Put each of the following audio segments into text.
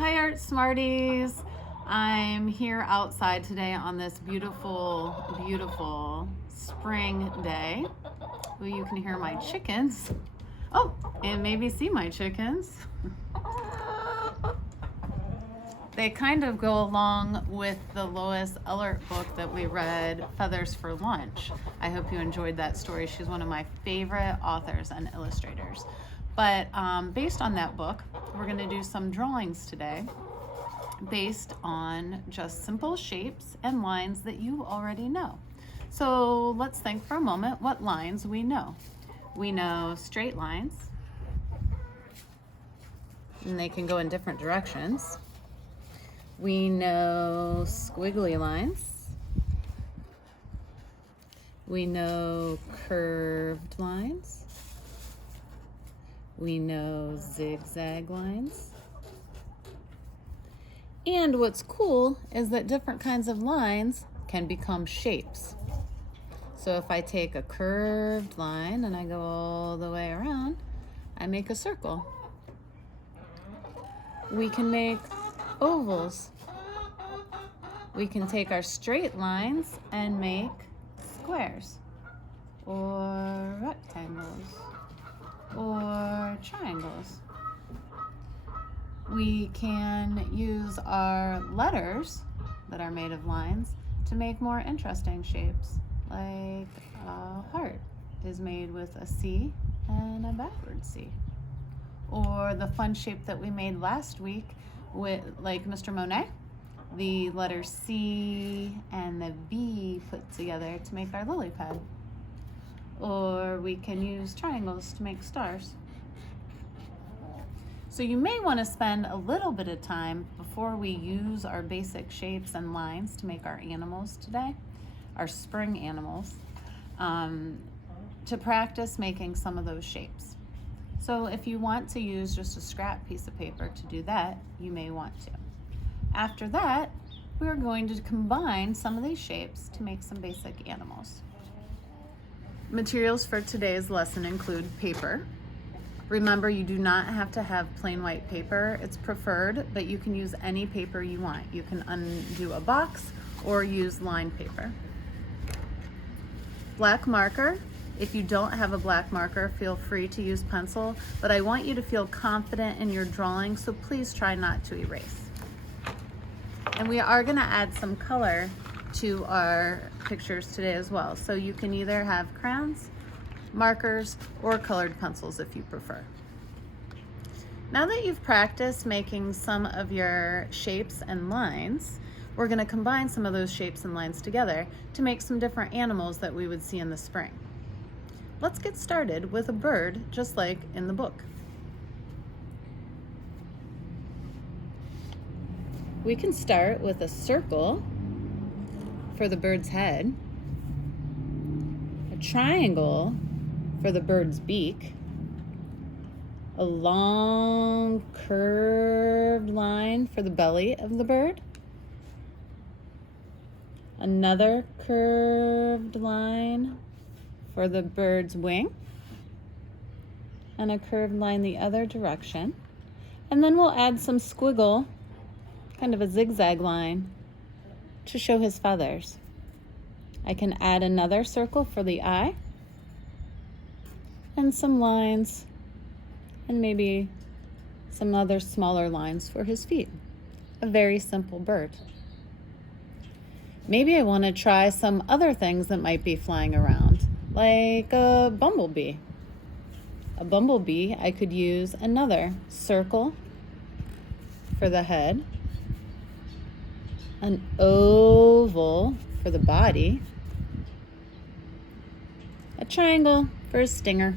Hi Art Smarties. I'm here outside today on this beautiful, beautiful spring day. Well, you can hear my chickens. Oh, and maybe see my chickens. They kind of go along with the Lois Ellert book that we read, Feathers for Lunch. I hope you enjoyed that story. She's one of my favorite authors and illustrators. But based on that book, we're going to do some drawings today based on just simple shapes and lines that you already know. So let's think for a moment what lines we know. We know straight lines, and they can go in different directions. We know squiggly lines. We know curved lines. We know zigzag lines. And what's cool is that different kinds of lines can become shapes. So if I take a curved line and I go all the way around, I make a circle. We can make ovals. We can take our straight lines and make squares or rectangles or triangles. We can use our letters that are made of lines to make more interesting shapes, like a heart is made with a C and a backward C. Or the fun shape that we made last week with, like Mr. Monet, the letter C and the V put together to make our lily pad. Or we can use triangles to make stars. So you may want to spend a little bit of time before we use our basic shapes and lines to make our animals today, our spring animals, to practice making some of those shapes. So if you want to use just a scrap piece of paper to do that, you may want to. After that, we're going to combine some of these shapes to make some basic animals. Materials for today's lesson include paper. Remember, you do not have to have plain white paper. It's preferred, but you can use any paper you want. You can undo a box or use lined paper. Black marker. If you don't have a black marker, feel free to use pencil, but I want you to feel confident in your drawing, so please try not to erase. And we are going to add some color to our pictures today as well. So you can either have crayons, markers, or colored pencils if you prefer. Now that you've practiced making some of your shapes and lines, we're going to combine some of those shapes and lines together to make some different animals that we would see in the spring. Let's get started with a bird, just like in the book. We can start with a circle for the bird's head, a triangle for the bird's beak, a long curved line for the belly of the bird, another curved line for the bird's wing, and a curved line the other direction. And then we'll add some squiggle, kind of a zigzag line, to show his feathers. I can add another circle for the eye, and some lines, and maybe some other smaller lines for his feet. A very simple bird. Maybe I want to try some other things that might be flying around, like a bumblebee. A bumblebee, I could use another circle for the head, an oval for the body, a triangle for his stinger,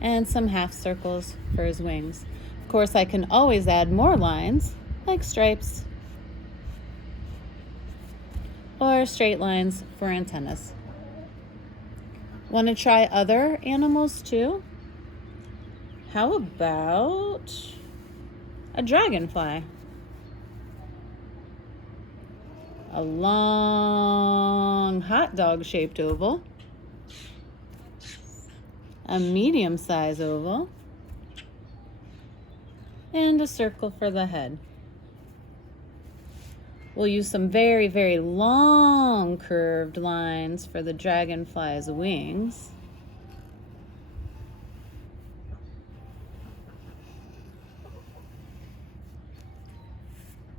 and some half circles for his wings. Of course, I can always add more lines, like stripes, or straight lines for antennas. Want to try other animals too? How about a dragonfly? A long hot dog shaped oval, a medium-sized oval, and a circle for the head. We'll use some very, very long curved lines for the dragonfly's wings.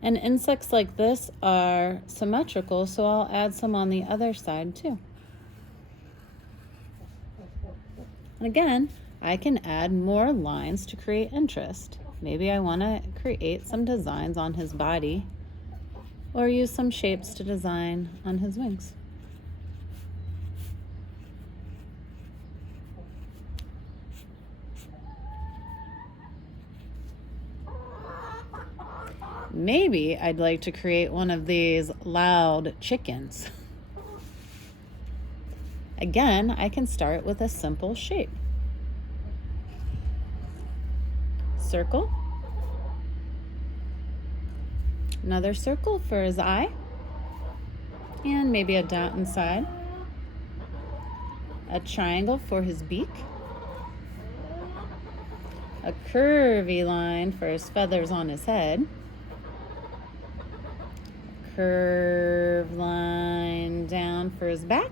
And insects like this are symmetrical, so I'll add some on the other side too. And again, I can add more lines to create interest. Maybe I want to create some designs on his body, or use some shapes to design on his wings. Maybe I'd like to create one of these loud chickens. Again, I can start with a simple shape. Circle. Another circle for his eye. And maybe a dot inside. A triangle for his beak. A curvy line for his feathers on his head. Curved line down for his back.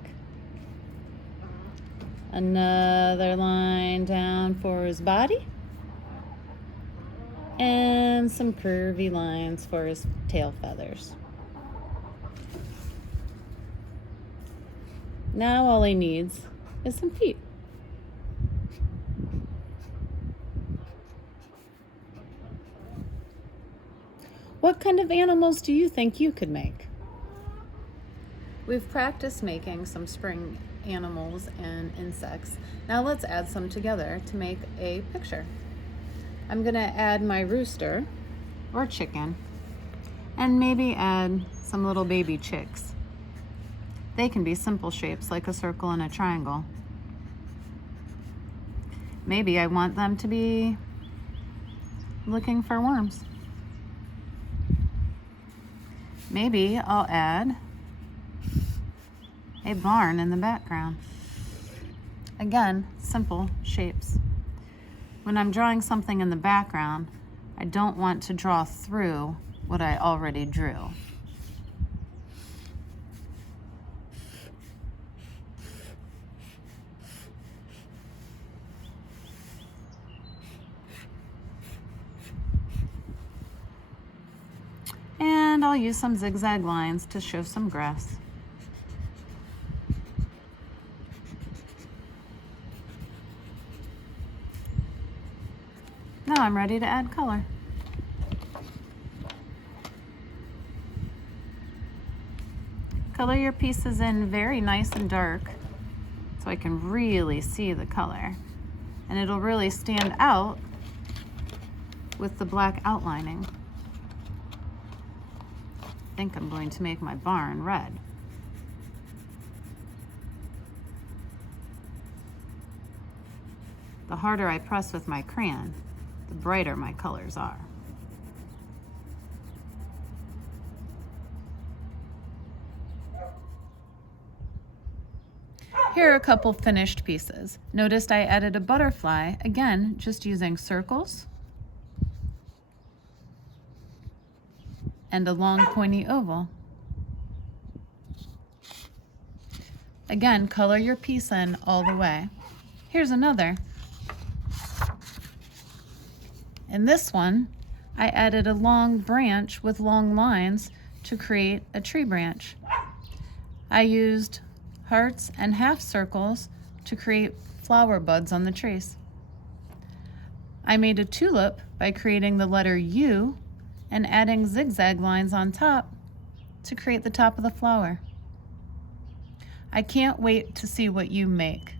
Another line down for his body. And some curvy lines for his tail feathers. Now all he needs is some feet. What kind of animals do you think you could make? We've practiced making some spring animals and insects. Now let's add some together to make a picture. I'm gonna add my rooster or chicken and maybe add some little baby chicks. They can be simple shapes like a circle and a triangle. Maybe I want them to be looking for worms. Maybe I'll add a barn in the background. Again, simple shapes. When I'm drawing something in the background, I don't want to draw through what I already drew. And I'll use some zigzag lines to show some grass. Now I'm ready to add color. Color your pieces in very nice and dark so I can really see the color. And it'll really stand out with the black outlining. I think I'm going to make my barn red. The harder I press with my crayon, the brighter my colors are. Here are a couple finished pieces. Noticed I added a butterfly, again, just using circles and a long pointy oval. Again, color your piece in all the way. Here's another. In this one, I added a long branch with long lines to create a tree branch. I used hearts and half circles to create flower buds on the trees. I made a tulip by creating the letter U and adding zigzag lines on top to create the top of the flower. I can't wait to see what you make.